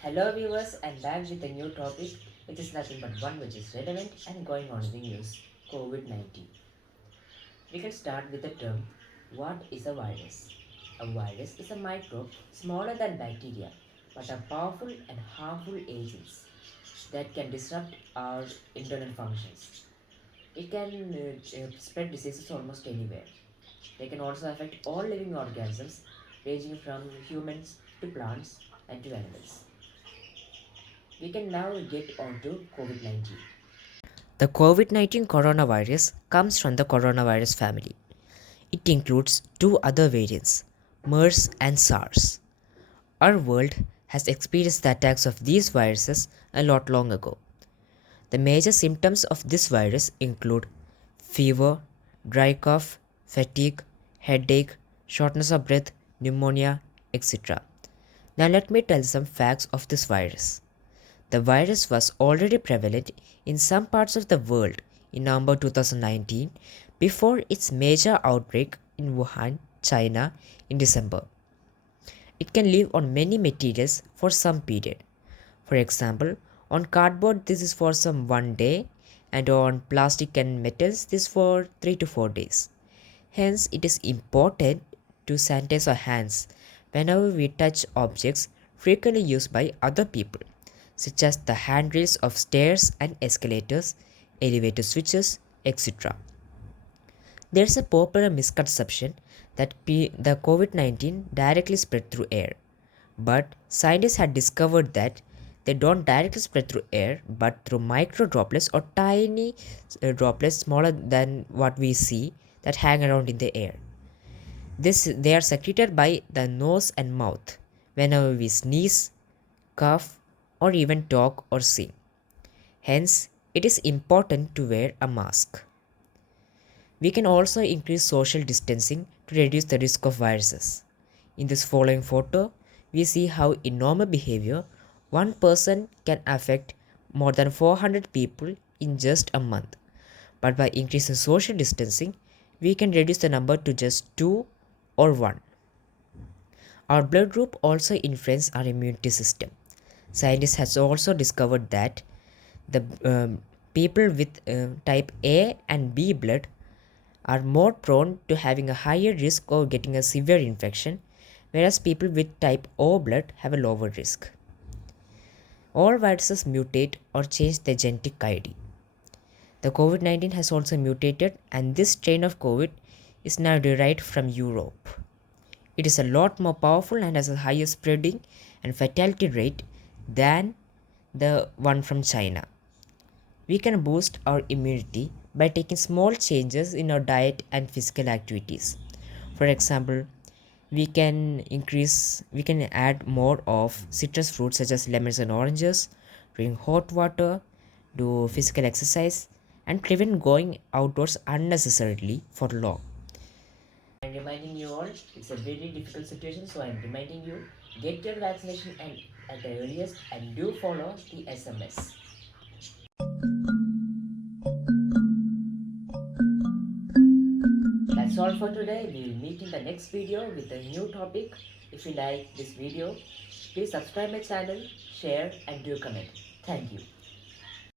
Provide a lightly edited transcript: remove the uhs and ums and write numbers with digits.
Hello viewers, and back with a new topic which is nothing but one which is relevant and going on in the news, COVID-19. We can start with the term, what is a virus? A virus is a microbe smaller than bacteria but are powerful and harmful agents that can disrupt our internal functions. It can spread diseases almost anywhere. They can also affect all living organisms ranging from humans to plants and to animals. We can now get on to COVID 19. The COVID 19 coronavirus comes from the coronavirus family. It includes two other variants, MERS and SARS. Our world has experienced the attacks of these viruses a lot long ago. The major symptoms of this virus include fever, dry cough, fatigue, headache, shortness of breath, pneumonia, etc. Now let me tell some facts of this virus. The virus was already prevalent in some parts of the world in November 2019 before its major outbreak in Wuhan, China in December. It can live on many materials for some period. For example, on cardboard this is for some 1 day and on plastic and metals this for 3 to 4 days. Hence, it is important to sanitize our hands whenever we touch objects frequently used by other people, such as the handrails of stairs and escalators, elevator switches, etc. There is a popular misconception that the COVID 19 directly spread through air, but scientists had discovered that they don't directly spread through air but through micro droplets or tiny droplets smaller than what we see that hang around in the air. They are secreted by the nose and mouth whenever we sneeze, cough, or even talk or sing. Hence, it is important to wear a mask. We can also increase social distancing to reduce the risk of viruses. In this following photo, we see how in normal behavior, one person can affect more than 400 people in just a month. But by increasing social distancing, we can reduce the number to just 2 or 1. Our blood group also influences our immunity system. Scientists have also discovered that the people with type A and B blood are more prone to having a higher risk of getting a severe infection, whereas people with type O blood have a lower risk. All viruses mutate or change their genetic ID. The COVID 19 has also mutated, and this strain of COVID is now derived from Europe. It is a lot more powerful and has a higher spreading and fatality rate than the one from China. We can boost our immunity by taking small changes in our diet and physical activities. For example, we can add more of citrus fruits such as lemons and oranges, drink hot water, do physical exercise, and prevent going outdoors unnecessarily for long. I'm reminding you all, it's a very difficult situation, so I'm reminding you, get your vaccination and at the earliest and do follow the SMS. That's all for today. We will meet in the next video with a new topic. If you like this video, please subscribe my channel, share and do comment. Thank you.